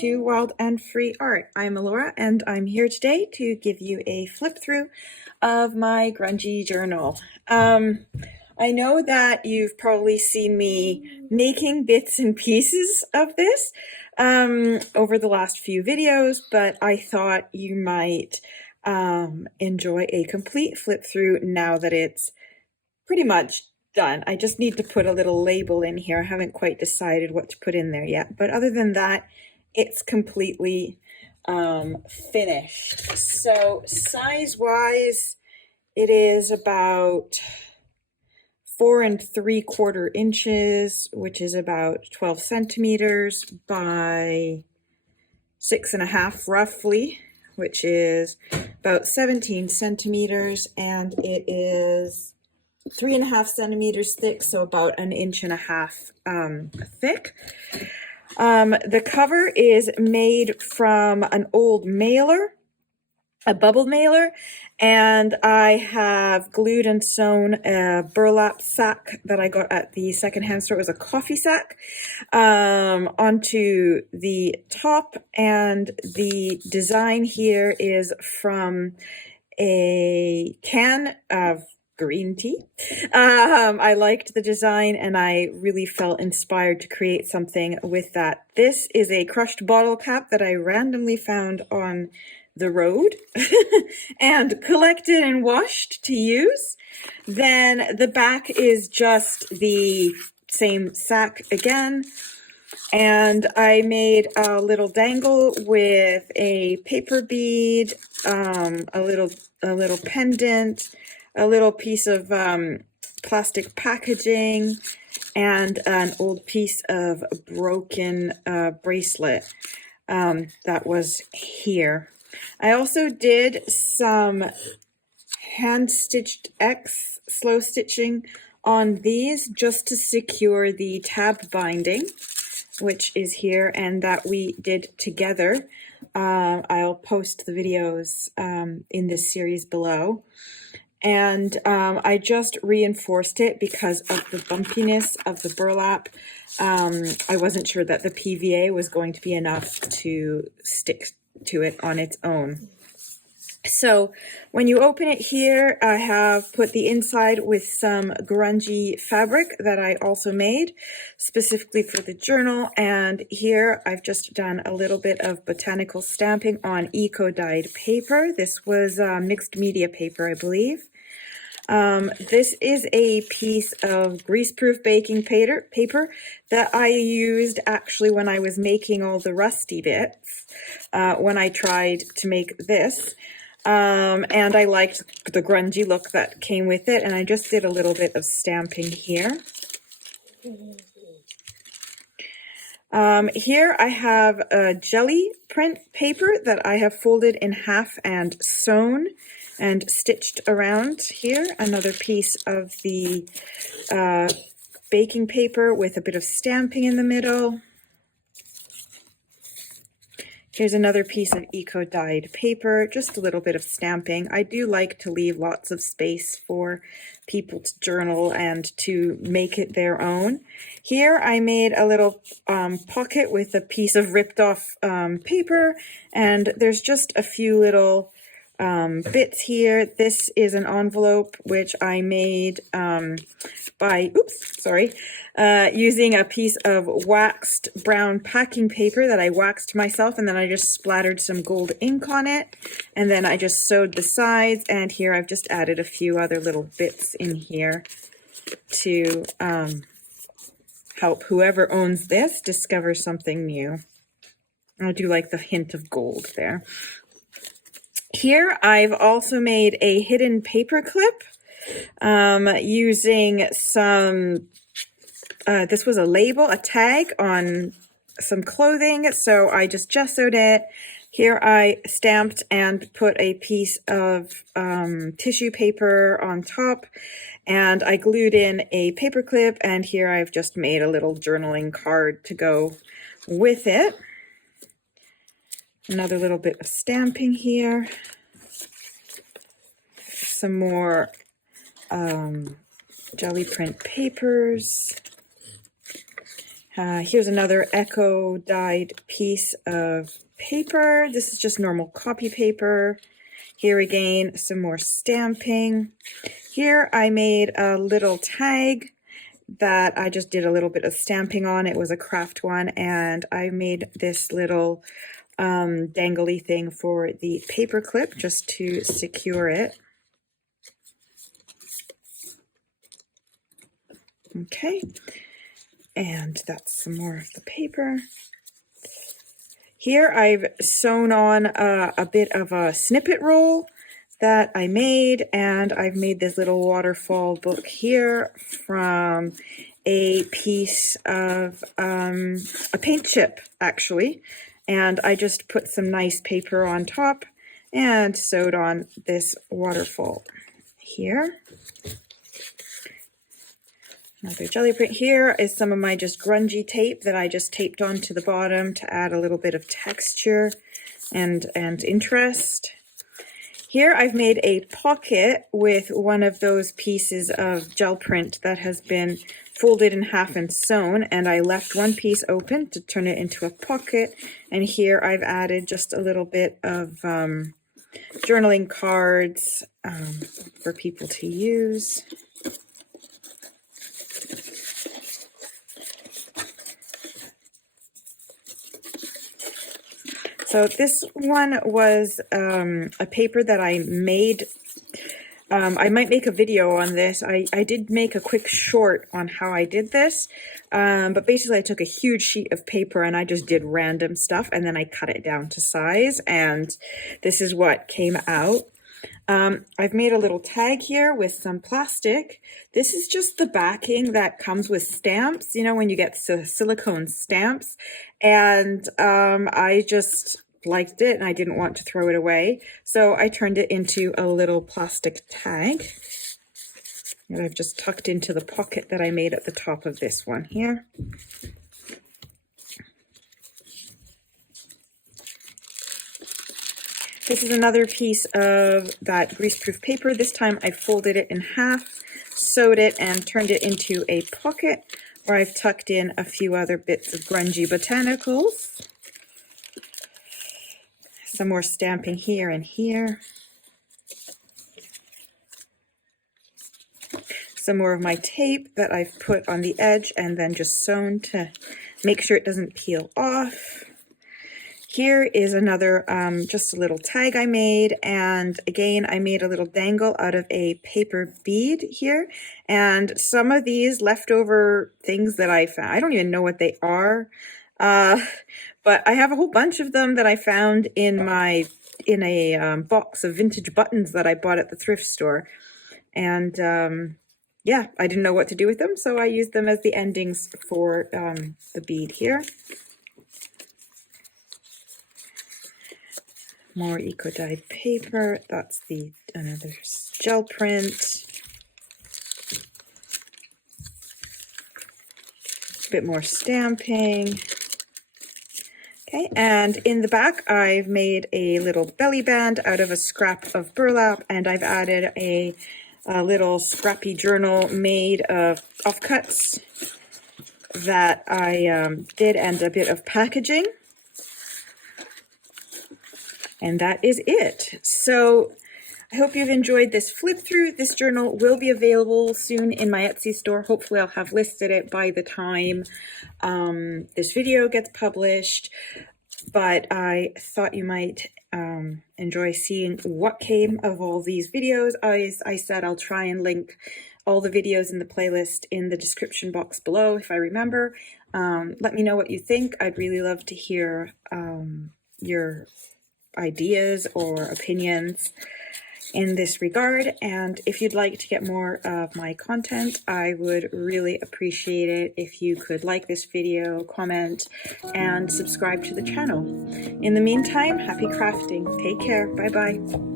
to Wild and Free Art. I'm Alora and I'm here today to give you a flip through of my grungy journal. I know that you've probably seen me making bits and pieces of this over the last few videos, but I thought you might enjoy a complete flip through now that it's pretty much done. I just need to put a little label in here. I haven't quite decided what to put in there yet, but other than that, it's completely finished. So size-wise, it is about 4 3/4 inches, which is about 12 centimeters by 6.5 roughly, which is about 17 centimeters, and it is 3.5 centimeters thick, so about 1.5 inches thick. The cover is made from an old mailer, a bubble mailer, and I have glued and sewn a burlap sack that I got at the secondhand store. It was a coffee sack onto the top, and the design here is from a can of green tea. I liked the design and I really felt inspired to create something with that. This is a crushed bottle cap that I randomly found on the road and collected and washed to use. Then the back is just the same sack again. And I made a little dangle with a paper bead, a little pendant, a little piece of plastic packaging, and an old piece of broken bracelet that was here. I also did some hand-stitched X slow stitching on these just to secure the tab binding, which is here, and that we did together. I'll post the videos in this series below. And I just reinforced it because of the bumpiness of the burlap. I wasn't sure that the PVA was going to be enough to stick to it on its own. So when you open it here, I have put the inside with some grungy fabric that I also made specifically for the journal. And here I've just done a little bit of botanical stamping on eco-dyed paper. This was mixed media paper, I believe. This is a piece of greaseproof baking paper that I used actually when I was making all the rusty bits, when I tried to make this. And I liked the grungy look that came with it, and I just did a little bit of stamping here. Here I have a jelly print paper that I have folded in half and sewn and stitched around here. Another piece of the baking paper with a bit of stamping in the middle. Here's another piece of eco-dyed paper, just a little bit of stamping. I do like to leave lots of space for people to journal and to make it their own. Here I made a little pocket with a piece of ripped off paper, and there's just a few little bits here. This is an envelope which I made using a piece of waxed brown packing paper that I waxed myself, and then I just splattered some gold ink on it, and then I just sewed the sides, and here I've just added a few other little bits in here to help whoever owns this discover something new. I do like the hint of gold there. Here I've also made a hidden paper clip using some, this was a label, a tag on some clothing, so I just gessoed it. Here I stamped and put a piece of tissue paper on top, and I glued in a paper clip, and here I've just made a little journaling card to go with it. Another little bit of stamping here. Some more jelly print papers. Here's another eco dyed piece of paper. This is just normal copy paper. Here again, some more stamping. Here I made a little tag that I just did a little bit of stamping on. It was a craft one, and I made this little dangly thing for the paper clip just to secure it. Okay, and that's some more of the paper. Here I've sewn on a bit of a snippet roll that I made, and I've made this little waterfall book here from a piece of a paint chip, actually, and I just put some nice paper on top and sewed on this waterfall here. Another jelly print. Here is some of my just grungy tape that I just taped onto the bottom to add a little bit of texture and interest. Here I've made a pocket with one of those pieces of gel print that has been folded in half and sewn, and I left one piece open to turn it into a pocket, and here I've added just a little bit of journaling cards for people to use. So this one was a paper that I made. I might make a video on this. I did make a quick short on how I did this, but basically I took a huge sheet of paper and I just did random stuff, and then I cut it down to size, and this is what came out. I've made a little tag here with some plastic. This is just the backing that comes with stamps, you know, when you get silicone stamps, and I just liked it and I didn't want to throw it away, so I turned it into a little plastic tag, and I've just tucked into the pocket that I made at the top of this one here. This is another piece of that greaseproof paper. This time I folded it in half, sewed it, and turned it into a pocket where I've tucked in a few other bits of grungy botanicals. Some more stamping here and here. Some more of my tape that I've put on the edge and then just sewn to make sure it doesn't peel off. Here is another, just a little tag I made, and again, I made a little dangle out of a paper bead here, and some of these leftover things that I found, I don't even know what they are, but I have a whole bunch of them that I found in a box of vintage buttons that I bought at the thrift store, and yeah, I didn't know what to do with them, so I used them as the endings for the bead here. More eco-dyed paper. That's another gel print. A bit more stamping. Okay, and in the back, I've made a little belly band out of a scrap of burlap, and I've added a little scrappy journal made of offcuts that I did, and a bit of packaging. And that is it. So I hope you've enjoyed this flip through. This journal will be available soon in my Etsy store. Hopefully I'll have listed it by the time this video gets published. But I thought you might enjoy seeing what came of all these videos. As I said, I'll try and link all the videos in the playlist in the description box below if I remember. Let me know what you think. I'd really love to hear your ideas or opinions in this regard, and if you'd like to get more of my content, I would really appreciate it if you could like this video, comment, and subscribe to the channel. In the meantime, happy crafting. Take care. Bye bye.